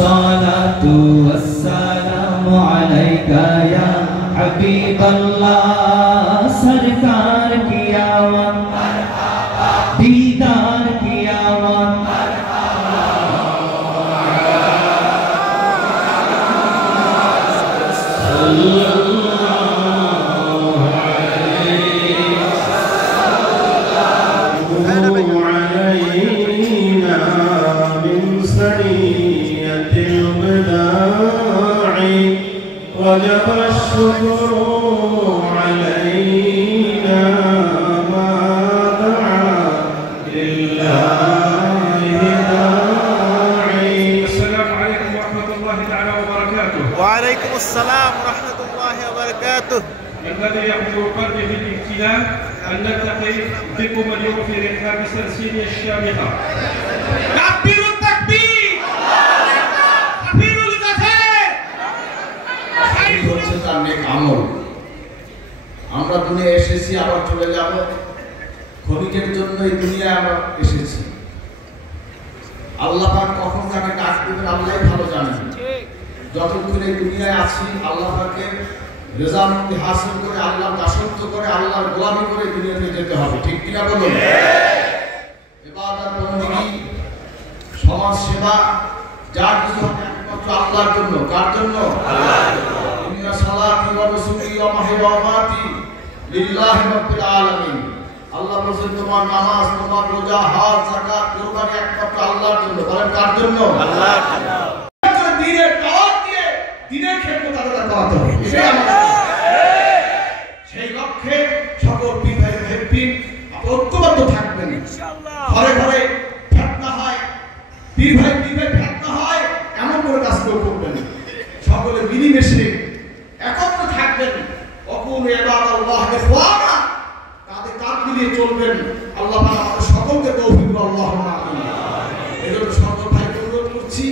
अस्सलातु वस्सलामु अलैका या हबीबल्लाह सरकार की आमद दीदार की आमद وجب الشكر علينا ما دعا لله داعي. السلام عليكم ورحمة الله تعالى وبركاته. وعليكم السلام ورحمة الله وبركاته. الذي يحضر قلبي في الابتلاء أن نلتقي بكم اليوم في رحاب سلسلة الشامخة. আমরা দুনিয়া এসেছি আবার চলে যাব ক্ষণিকের জন্য এই দুনিয়ায় আমরা এসেছি আল্লাহ পাক কখন তাকে ডাক দিবেন আল্লাহই ভালো জানেন যতক্ষণ এই দুনিয়ায় আছি আল্লাহ পাকের রেজামতি হাসিল করে আল্লাহর দাসত্ব করে আল্লাহর গোলামি করে দুনিয়াতে যেতে হবে ঠিক কিনা বলুন ইবাদত বندگی সমাজ সেবা যা কিছু একমাত্র আল্লাহর জন্য কার জন্য আল্লাহর জন্য ইন্না সালাতি ওয়া নুসুকি ওয়া মাহইয়া ওয়া মামাতি লিল্লাহি রাব্বিল আলামিন আল্লাহ বলেন তোমার নামাজ তোমার রোজা হজ যাকাত কুরবানি একমাত্র আল্লাহর জন্য বলেন কার জন্য আল্লাহর জন্য দ্বীনের দাওয়াত দিয়ে দ্বীনের খেদমত আদায় করতে হবে এটাই আমাদের সেই লক্ষ্যে সকল পীর ভাই হেপি ঐক্যবদ্ধ থাকবেন ইনশাআল্লাহ ঘরে ঘরে ফিতনা হয় পীর ভাই ফিতনা হয় এমন করে কাজ করবেন সকলে মিলেমিশে একত্র থাকবেন ওকুন ইবাদাল্লাহ ইখওয়ানা তাদের কাঁধ মিলিয়ে চলবেন আল্লাহ পাক আমাদের সকলকে তৌফিক দান আল্লাহুম্মা আমিন এজন্য সকল ভাইকে অনুরোধ করছি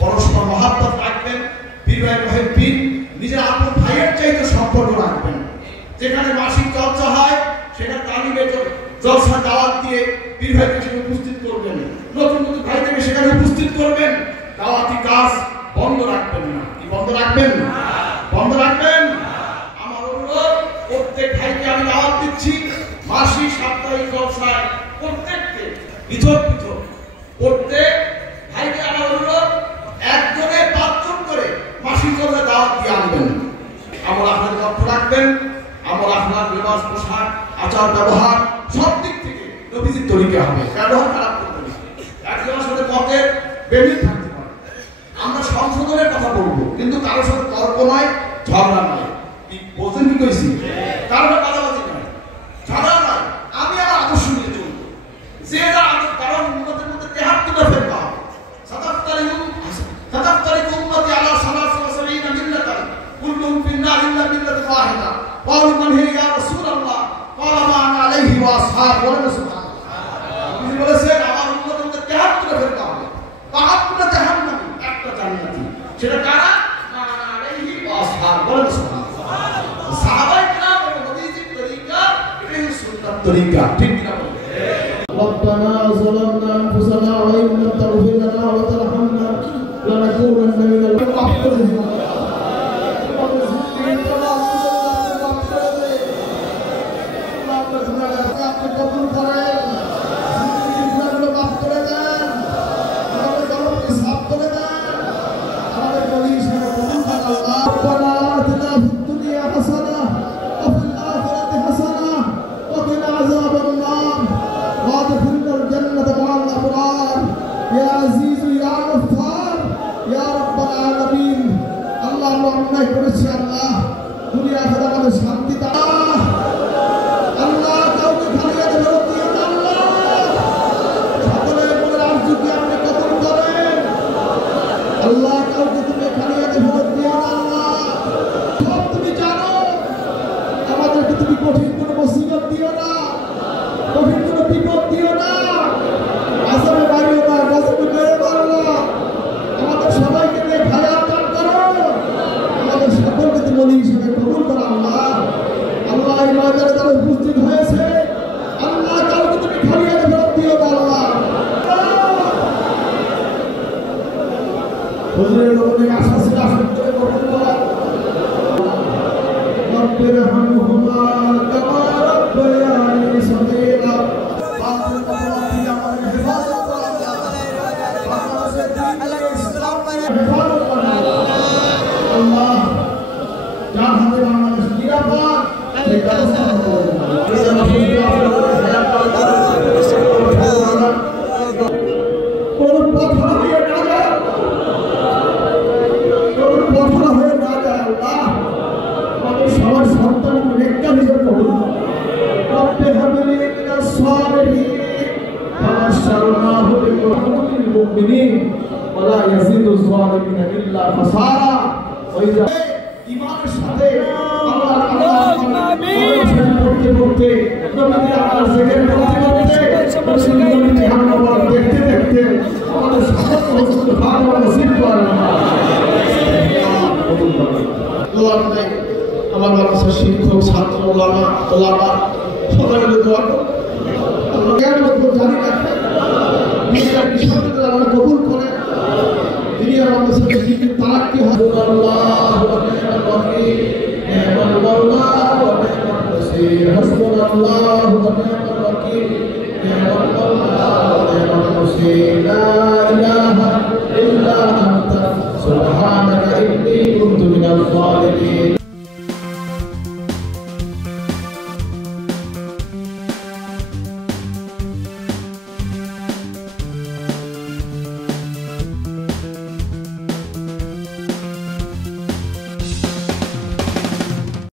পরস্পর মহব্বত রাখবেন পীর ভাই পীর নিজের আপন ভাইয়ের চাইতে সম্পর্ক রাখবেন যেখানে মাসিক চর্চা হয় সেখানে তালিমে জলসা দাওয়াত দিয়ে পীর ভাইকে সেখানে উপস্থিত করবেন নতুন নতুন ভাইদেরকে সেখানে উপস্থিত করবেন দাওয়াতি কাজ বন্ধ রাখবেন না কি বন্ধ রাখবেন না বন্ধ রাখবেন আমার অনুরোধ প্রত্যেক ভাইকে আমি দাওয়াত দিচ্ছি মাসিক সাপ্তাহিক জলসায় প্রত্যেককে পৃথক প্রত্যেক ভাইকে আমার অনুরোধ একজনে 5 জন করে মাসিক জলসায় দাওয়াত দিয়ে আনবেন আমার আপনাদের লক্ষ্য রাখবেন আমার আপনার লিবাস পোশাক আচার ব্যবহার সব দিক থেকে নবীজির তরিকা হবে ব্যবহার খারাপ করবে না একজনের সাথে মতের বেমিল থাকতে পারে আমরা সংশোধনের কথা বলবো কিন্তু কারোর সাথে তর্ক নয় ঝগড়া নয় কি বলছেন কি কইছি কারোর বাদাবাদি নয় ঝগড়া নয় আমি আমার আদর্শ নিয়ে চলবো যে যা আদর্শ কারণ উম্মতের মধ্যে তেহাত্তরটা ফেরকা সাতাত্তরি উম্মতি আলা সালাসি ওয়া সাবিনা মিল্লাতান কুল্লুহুম ফিন-নার ইল্লা মিল্লাতান ওয়াহিদা ক্বালু মান হিয়া ইয়া রাসূলুল্লাহ ক্বালা মা আনা আলাইহি ওয়া আসহাবি ওয়া সুবহানাল্লাহ আপনি বলেছেন আমার উম্মতের মধ্যে তেহাত্তরটা ফেরকা হবে 72টা জাহান্নামী একটা জান্নাতি সেটা কারা মা আনা আলাইহি ওয়া আসহাবি ওয়া সুবহানাল্লাহ সাহাবায়ে কেরাম এবং নবীজির তরিকা এটাই সুন্নাত তরিকা ঠিক কিনা বলেন ربنا ظلمنا انفسنا وان لم تغفر لنا وترحمنا لنكونن من الخاسرين শান্তি আল্লাহ কাউকে খালিয়া দেবেন আল্লাহ সকলের মনের আরজুকে আপনি কবুল করেন আল্লাহ কাউকে তুমি খালিয়া দেবেন আল্লাহ সব তুমি জানো আমাদেরকে তুমি কঠিন কোনো মুসিবত দিও না কঠিন কোনো বিপদ দিও না আযাবে বাড়িও না গজবে মেরে আল্লাহ আমাদের সবাইকে নিয়ে হায়াত দান করো আমাদের সকলকে তুমি ওলি হিসেবে কবুল করো আল্লাহ আল্লাহ এই ময়দানে যারা উপস্থিত হয়েছে আল্লাহ কাউকে তুমি খালিয়াতে ফেরত দিও না আল্লাহ হুজুরের লোকদের আশা ছিল আসলে কবুল করা রব্বির হামহুমা কামা রাব্বায়ানি সগীরা বাতিল কবুল আমাদের হেফাজত করা বাংলাদেশের দিন ইসলাম হেফাজত করা আল্লাহ যার হাতে বাংলাদেশ নিরাপদ সেই ব্যবস্থা করুন কোন পথ হয়ে না যায় কোন পথ হয়ে না যায় আল্লাহ আমাদের সবার সন্তানকে নেককার হিসেবে কবুল করুন রব্বে হাবলি মিনাস সালিহিন ফাবাশশারনাহু বিরহমাতিল মুমিনিন ওয়ালা ইয়াজিদুজ যালিমিনা ইল্লা খাসারা ওই ঈমানের সাথে আল্লাহ করতে করতে নবীজি আল্লাহ জিকির করতে করতে নবীজি আল্লাহ দেখতে দেখতে আমাদের সামনে হুজুর ভালো নসিব করেন আল্লাহ আমার মাদ্রাসার শিক্ষক ছাত্র ওলামা সবাই মিলে দোয়া করুন আল্লাহ জ্ঞান ও জানি রাখেন দুনিয়ার বিষয়গুলো আল্লাহ কবুল করেন দুনিয়ার মাদ্রাসার জিকির তারাক্কি হয় আল্লাহু আকবার রহিম নি'মাল মাওলা ওয়া নি'মান নাসির হাসবুনাল্লাহু ওয়া নি'মাল ওয়াকিল নি'মাল মাওলা ওয়া নি'মান নাসির